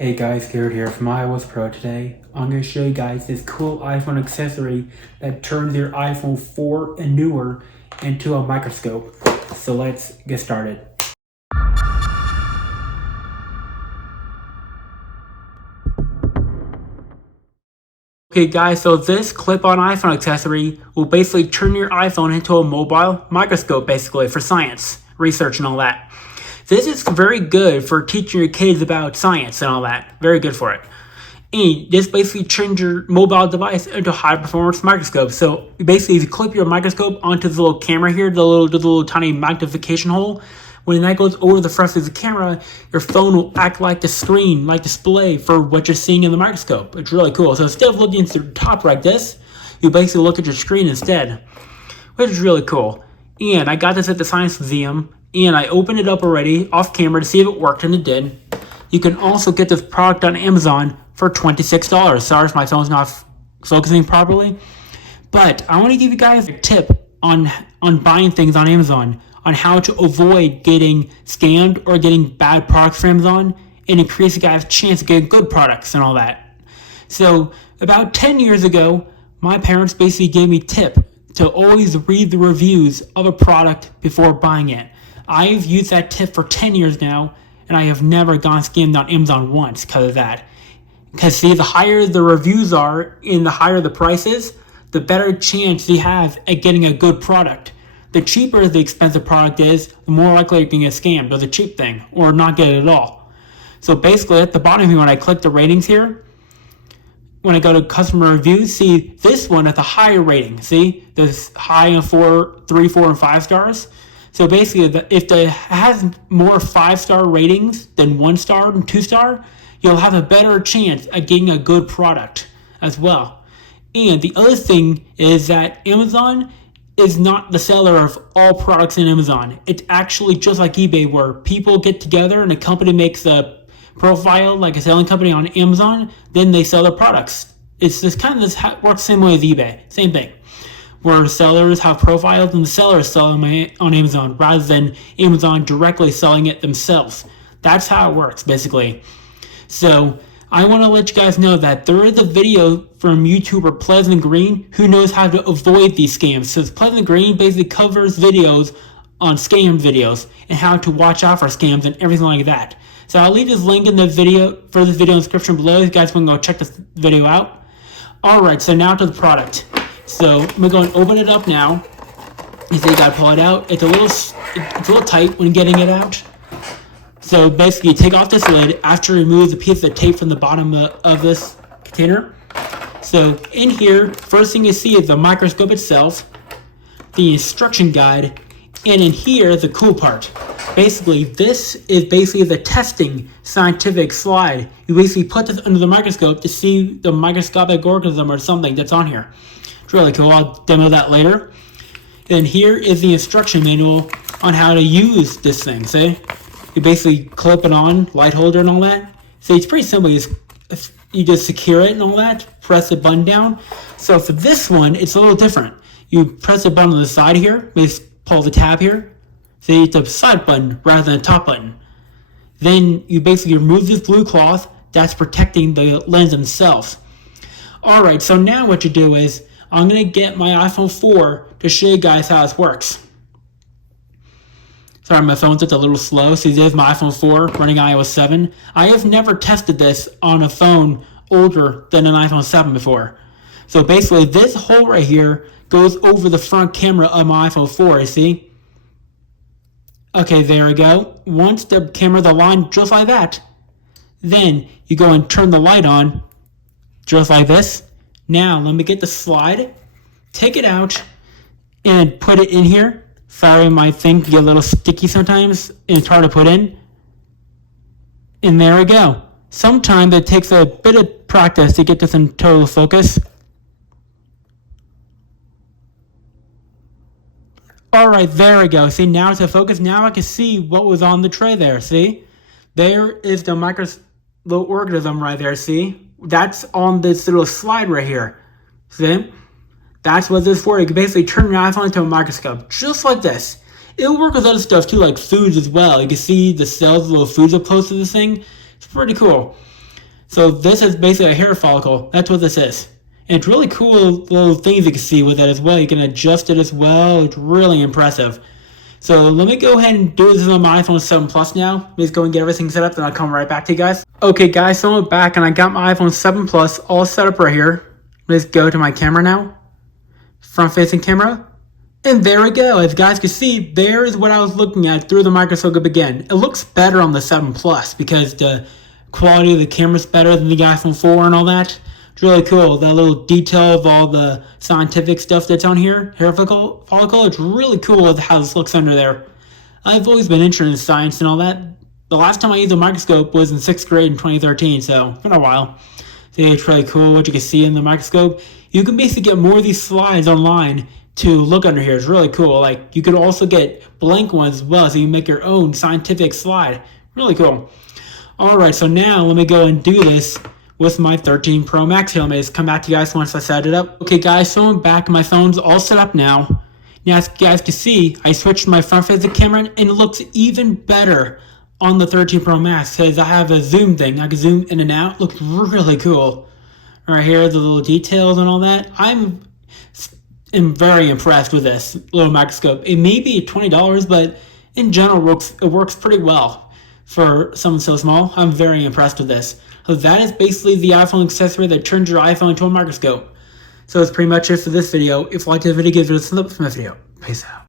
Hey guys, Garrett here from iOS Pro. Today, I'm going to show you guys this cool iPhone accessory that turns your iPhone 4 and newer into a microscope. So let's get started. Okay guys, so this clip-on iPhone accessory will basically turn your iPhone into a mobile microscope basically for science, research and all that. This is very good for teaching your kids about science and all that. Very good for it. And this basically turns your mobile device into a high-performance microscope. So basically, if you clip your microscope onto the little camera here, the little tiny magnification hole, when that goes over the front of the camera, your phone will act like the screen, like display for what you're seeing in the microscope. It's really cool. So instead of looking into the top like this, you basically look at your screen instead, which is really cool. And I got this at the Science Museum, and I opened it up already off camera to see if it worked, and it did. You can also get this product on Amazon for $26. Sorry if my phone's not focusing properly. But I want to give you guys a tip on buying things on Amazon, on how to avoid getting scammed or getting bad products from Amazon and increase you guys' chance of getting good products and all that. So about 10 years ago, my parents basically gave me a tip to always read the reviews of a product before buying it. I've used that tip for 10 years now, and I have never gone scammed on Amazon once because of that. Because see, the higher the reviews are and the higher the prices, the better chance you have at getting a good product. The cheaper the expensive product is, the more likely you're going to get scammed with a cheap thing or not get it at all. So basically at the bottom here, when I click the ratings here, when I go to customer reviews, see this one has a higher rating. See, there's high on 3, 4, and 5 stars. So basically, if it has more 5-star ratings than 1-star and 2-star, you'll have a better chance at getting a good product as well. And the other thing is that Amazon is not the seller of all products in Amazon. It's actually just like eBay, where people get together and a company makes a profile, like a selling company on Amazon, then they sell their products. It's just kind of this works the same way as eBay, same thing, where sellers have profiles and the sellers sell them on Amazon rather than Amazon directly selling it themselves. That's how it works, basically. So I want to let you guys know that there is a video from YouTuber Pleasant Green who knows how to avoid these scams. So Pleasant Green basically covers videos on scam videos and how to watch out for scams and everything like that. So I'll leave this link in the video for this video in the description below if you guys want to go check this video out. Alright, so now to the product. So I'm going to go and open it up now. You see, you got to pull it out. It's a little tight when getting it out. So basically, you take off this lid after you remove the piece of tape from the bottom of this container. So in here, first thing you see is the microscope itself, the instruction guide, and in here, the cool part. Basically, this is basically the testing scientific slide. You basically put this under the microscope to see the microscopic organism or something that's on here. It's really cool. I'll demo that later. Then here is the instruction manual on how to use this thing. See? You basically clip it on, light holder and all that. So it's pretty simple. You just secure it and all that, press the button down. So for this one, it's a little different. You press the button on the side here, just pull the tab here. See, it's a side button rather than a top button. Then you basically remove this blue cloth that's protecting the lens themselves. Alright, so now what you do is, I'm going to get my iPhone 4 to show you guys how this works. Sorry, my phone's just a little slow. See, this is my iPhone 4 running iOS 7. I have never tested this on a phone older than an iPhone 7 before. So basically, this hole right here goes over the front camera of my iPhone 4, you see? Okay, there we go. Once the camera's aligned just like that, then you go and turn the light on, just like this. Now, let me get the slide, take it out, and put it in here. Sorry, my thing can get a little sticky sometimes, and it's hard to put in. And there we go. Sometimes it takes a bit of practice to get this in total focus. Alright, there we go. See, now it's in focus. Now I can see what was on the tray there, see? There is the little organism right there, see? That's on this little slide right here. See? That's what this is for. You can basically turn your iPhone into a microscope, just like this. It'll work with other stuff too, like foods as well. You can see the cells, the little foods are close to this thing. It's pretty cool. So this is basically a hair follicle. That's what this is. And it's really cool little things you can see with it as well. You can adjust it as well. It's really impressive. So let me go ahead and do this on my iPhone 7 Plus now. Let me just go and get everything set up, then I'll come right back to you guys. Okay guys, so I'm back and I got my iPhone 7 Plus all set up right here. Let's go to my camera now. Front facing camera. And there we go. As you guys can see, there is what I was looking at through the microscope again. It looks better on the 7 Plus because the quality of the camera is better than the iPhone 4 and all that. It's really cool. That little detail of all the scientific stuff that's on here, hair follicle, it's really cool with how this looks under there. I've always been interested in science and all that. The last time I used a microscope was in 6th grade in 2013, so it's been a while. See, it's really cool what you can see in the microscope. You can basically get more of these slides online to look under here. It's really cool. Like, you could also get blank ones as well, so you can make your own scientific slide. Really cool. Alright, so now let me go and do this with my 13 Pro Max here. Let me just come back to you guys once I set it up. Okay guys, so I'm back. My phone's all set up now. Now as you guys can see, I switched my front facing camera and it looks even better on the 13 Pro Max because I have a zoom thing. I can zoom in and out. Looks really cool. Right here, the little details and all that. I'm very impressed with this little microscope. It may be $20, but in general, it works pretty well for something so small. I'm very impressed with this. So that is basically the iPhone accessory that turns your iPhone into a microscope. So that's pretty much it for this video. If you liked this video, give it a thumbs up for my video. Peace out.